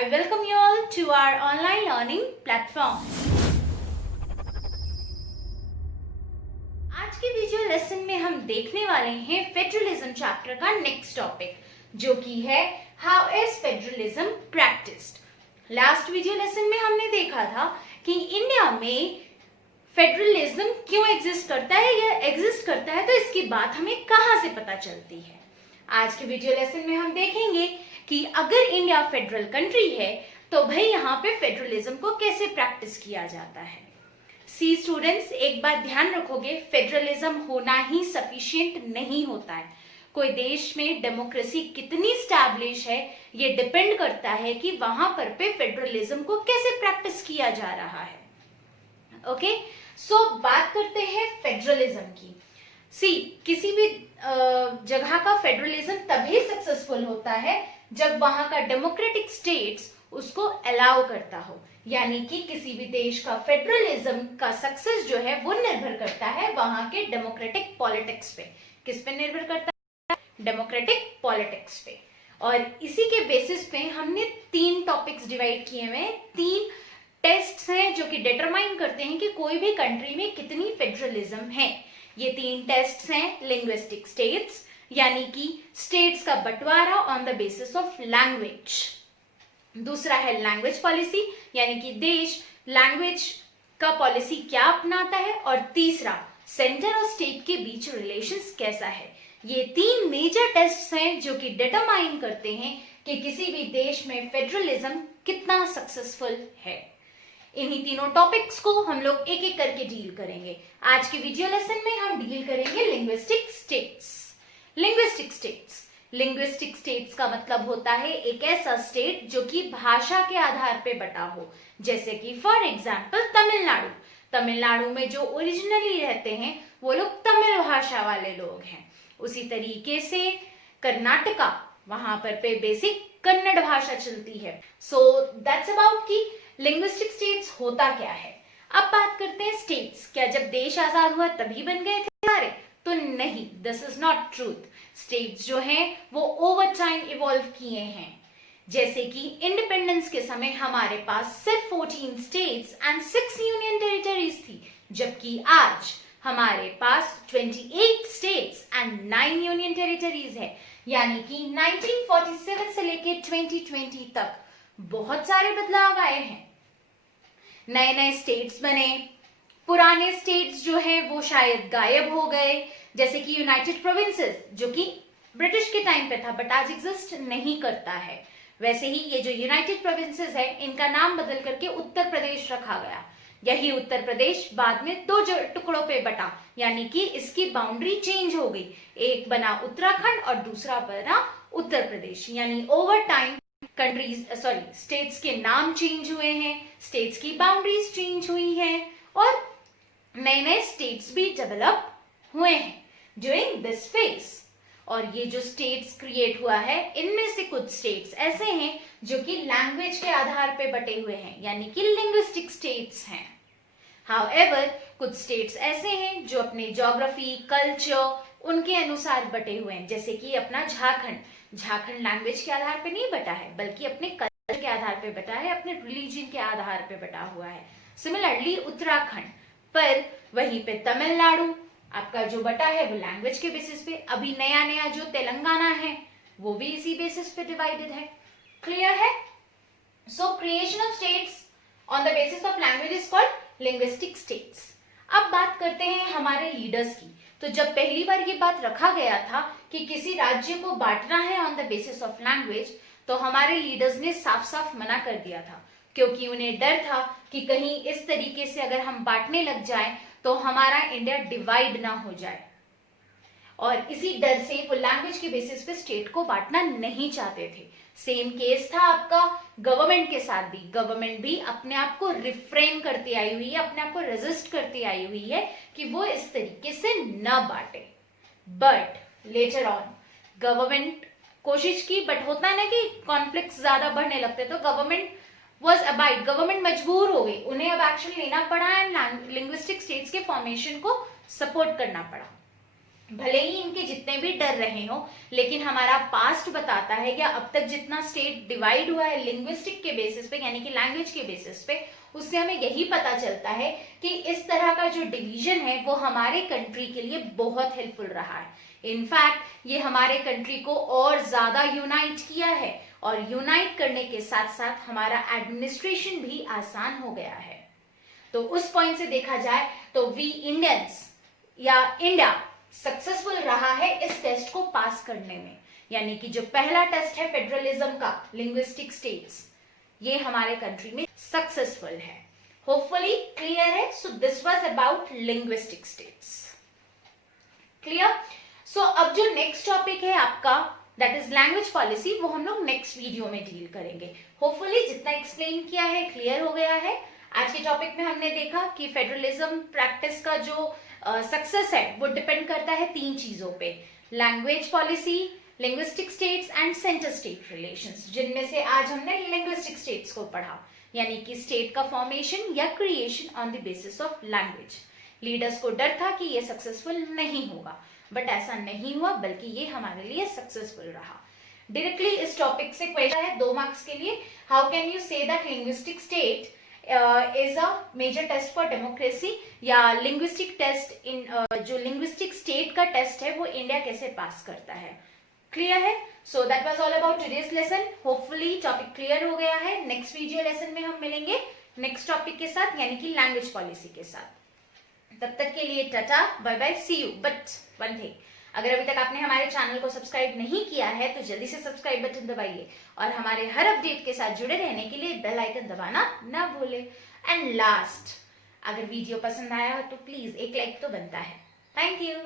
I welcome you all to our online learning platform. आज के video lesson में हम देखने वाले हैं फेडरलिज्म चैप्टर का नेक्स्ट टॉपिक, जो कि है how is federalism practised. Last video lesson में हमने देखा था कि इंडिया में फेडरलिज्म क्यों एग्जिस्ट करता है या एग्जिस्ट करता है, तो इसकी बात हमें कहां से पता चलती है। आज के वीडियो लेसन में हम देखेंगे कि अगर इंडिया फेडरल कंट्री है तो भाई यहाँ पे फेडरलिज्म को कैसे प्रैक्टिस किया जाता है। सी स्टूडेंट्स, एक बात ध्यान रखोगे, फेडरलिज्म होना ही सफिशिएंट नहीं होता है। कोई देश में डेमोक्रेसी कितनी स्टैब्लिश है ये डिपेंड करता है कि वहां पर पे फेडरलिज्म को कैसे प्रैक्टिस किया जा रहा है। ओके, सो बात करते हैं फेडरलिज्म की। किसी भी जगह का फेडरलिज्म तभी सक्सेसफुल होता है जब वहां का डेमोक्रेटिक स्टेट्स उसको अलाउ करता हो, यानी कि किसी भी देश का फेडरलिज्म का सक्सेस जो है वो निर्भर करता है वहां के डेमोक्रेटिक पॉलिटिक्स पे। किस पे निर्भर करता है? डेमोक्रेटिक पॉलिटिक्स पे। और इसी के बेसिस पे हमने 3 टॉपिक्स डिवाइड किए हुए हैं। 3 टेस्ट्स हैं जो कि डिटरमाइन करते हैं कि कोई भी कंट्री में कितनी फेडरलिज्म है। ये 3 टेस्ट्स हैं। लिंग्विस्टिक स्टेट्स, यानी कि स्टेट्स का बंटवारा on the basis of language. दूसरा है लैंग्वेज पॉलिसी, यानी कि देश लैंग्वेज का पॉलिसी क्या अपनाता है। और तीसरा, सेंटर और स्टेट के बीच रिलेशंस कैसा है। ये 3 मेजर टेस्ट्स हैं जो कि डिटरमाइन करते हैं कि किसी भी देश में फेडरलिज्म कितना सक्सेसफुल है। इन्हीं तीनों टॉपिक्स को हम लोग एक एक करके डील करेंगे। आज के वीडियो लेसन में हम डील करेंगे लिंग्विस्टिक स्टेट्स। लिंग्विस्टिक स्टेट्स का मतलब होता है एक ऐसा स्टेट जो कि भाषा के आधार पे बटा हो। जैसे कि फॉर एग्जांपल तमिलनाडु में जो ओरिजिनली रहते हैं वो लोग तमिल भाषा वाले लोग हैं। उसी तरीके से कर्नाटका, वहां पर पे बेसिक कन्नड़ भाषा चलती है। सो दैट्स अबाउट कि लिंग्विस्टिक स्टेट्स होता क्या है। अब बात करते हैं स्टेट्स। क्या जब देश आजाद हुआ तभी बन गए थे सारे? तो नहीं, this is not truth. States जो हैं वो ओवर टाइम इवॉल्व किए हैं। जैसे कि इंडिपेंडेंस के समय हमारे पास सिर्फ 14 स्टेट्स एंड 6 यूनियन टेरिटरीज थी, जबकि आज हमारे पास 28 स्टेट्स एंड 9 यूनियन टेरिटरीज है। यानी कि 1947 से लेके 2020 तक बहुत सारे बदलाव आए हैं। नए नए स्टेट्स बने, पुराने स्टेट्स जो हैं वो शायद गायब हो गए। जैसे कि यूनाइटेड प्रोविंसेस जो कि ब्रिटिश के टाइम पे था बट आज एग्जिस्ट नहीं करता है। वैसे ही ये जो यूनाइटेड प्रोविंसेस है इनका नाम बदल करके उत्तर प्रदेश रखा गया। यही उत्तर प्रदेश बाद में 2 टुकड़ों पे बटा, यानी कि इसकी बाउंड्री चेंज हो गई। एक बना उत्तराखंड और दूसरा बना उत्तर प्रदेश। यानी ओवर टाइम स्टेट्स के नाम चेंज हुए हैं, स्टेट्स की बाउंड्रीज चेंज हुई हैं और नए नए स्टेट्स भी डेवलप हुए हैं ड्यूरिंग दिस फेज। और ये जो स्टेट्स क्रिएट हुआ है इनमें से कुछ स्टेट्स ऐसे हैं जो कि लैंग्वेज के आधार पे बटे हुए हैं, यानी कि लिंग्विस्टिक स्टेट्स हैं। हाउएवर कुछ स्टेट्स ऐसे हैं जो अपने ज्योग्राफी, कल्चर उनके अनुसार बटे हुए हैं। जैसे कि अपना झारखंड लैंग्वेज के आधार पे नहीं बटा है बल्कि अपने कल्चर के आधार पे बटा है, अपने रिलीजन के आधार पे बटा हुआ है। सिमिलरली उत्तराखंड पर, वहीं पे तमिलनाडु आपका जो बटा है वो लैंग्वेज के बेसिस पे। अभी नया जो तेलंगाना है वो भी इसी बेसिस पे डिवाइडेड है। क्लियर है? So creation of states on the basis of language is called linguistic states. अब बात करते हैं हमारे लीडर्स की। तो जब पहली बार ये बात रखा गया था कि किसी राज्य को बांटना है on the basis of language, तो हमारे लीडर्स ने साफ साफ मना कर दिया था, क्योंकि उन्हें डर था कि कहीं इस तरीके से अगर हम बांटने लग जाएं तो हमारा इंडिया डिवाइड ना हो जाए। और इसी डर से वो लैंग्वेज के बेसिस पे स्टेट को बांटना नहीं चाहते थे। सेम केस था आपका गवर्नमेंट के साथ भी। गवर्नमेंट भी अपने आप को रिफ्रेन करती आई हुई है, अपने आप को रेजिस्ट करती आई हुई है कि वो इस तरीके से न बांटे। बट लेटर ऑन गवर्नमेंट कोशिश की, बट होता है ना कि कॉन्फ्लिक्ट ज्यादा बढ़ने लगते, तो गवर्नमेंट मजबूर हो गई, उन्हें अब एक्शन लेना पड़ा एंड लिंग्विस्टिक स्टेट्स के फॉर्मेशन को सपोर्ट करना पड़ा। भले ही इनके जितने भी डर रहे हो, लेकिन हमारा पास्ट बताता है कि अब तक जितना स्टेट डिवाइड हुआ है लिंग्विस्टिक के बेसिस पे, यानी कि लैंग्वेज के बेसिस पे, उससे हमें यही पता चलता है कि इस तरह का जो डिवीजन है वो हमारे कंट्री के लिए बहुत हेल्पफुल रहा है। इनफैक्ट ये हमारे कंट्री को और ज्यादा यूनाइट किया है, और यूनाइट करने के साथ साथ हमारा एडमिनिस्ट्रेशन भी आसान हो गया है। तो उस पॉइंट से देखा जाए तो वी इंडियंस या इंडिया सक्सेसफुल रहा है इस टेस्ट को पास करने में, यानी कि जो पहला टेस्ट है फेडरलिज्म का, लिंग्विस्टिक स्टेट्स, ये हमारे कंट्री में सक्सेसफुल है। होपफुली क्लियर है। So this was about linguistic states. Clear. So अब जो नेक्स्ट टॉपिक है आपका, दैट इज लैंग्वेज पॉलिसी, वो हम लोग नेक्स्ट वीडियो में डील करेंगे। होपफुली जितना एक्सप्लेन किया है क्लियर हो गया है। आज के टॉपिक में हमने देखा कि फेडरलिज्म प्रैक्टिस का जो सक्सेस है वो डिपेंड करता है 3 चीजों पे, language policy, linguistic states and centre state relations, जिनमें से आज हमने लिंग्विस्टिक स्टेट्स को पढ़ा, यानी कि स्टेट का फॉर्मेशन या creation on the basis of language. Leaders को डर था कि ये सक्सेसफुल नहीं होगा, बट ऐसा नहीं हुआ, बल्कि ये हमारे लिए सक्सेसफुल रहा। डायरेक्टली इस टॉपिक से क्वेश्चन है 2 मार्क्स के लिए, how can you say that linguistic state is a major test for democracy, या लिंग्विस्टिक टेस्ट इन जो लिंग्विस्टिक स्टेट का टेस्ट है वो इंडिया कैसे पास करता है। क्लियर है। So that was all about today's lesson. Hopefully topic clear हो गया है। नेक्स्ट वीडियो लेसन में हम मिलेंगे नेक्स्ट टॉपिक के साथ, यानी कि लैंग्वेज पॉलिसी के साथ। तब तक के लिए tata bye bye, see you. But one thing, अगर अभी तक आपने हमारे चैनल को सब्सक्राइब नहीं किया है तो जल्दी से सब्सक्राइब बटन दबाइए, और हमारे हर अपडेट के साथ जुड़े रहने के लिए बेल आइकन दबाना ना भूले। एंड लास्ट, अगर वीडियो पसंद आया हो तो प्लीज एक लाइक तो बनता है। Thank you.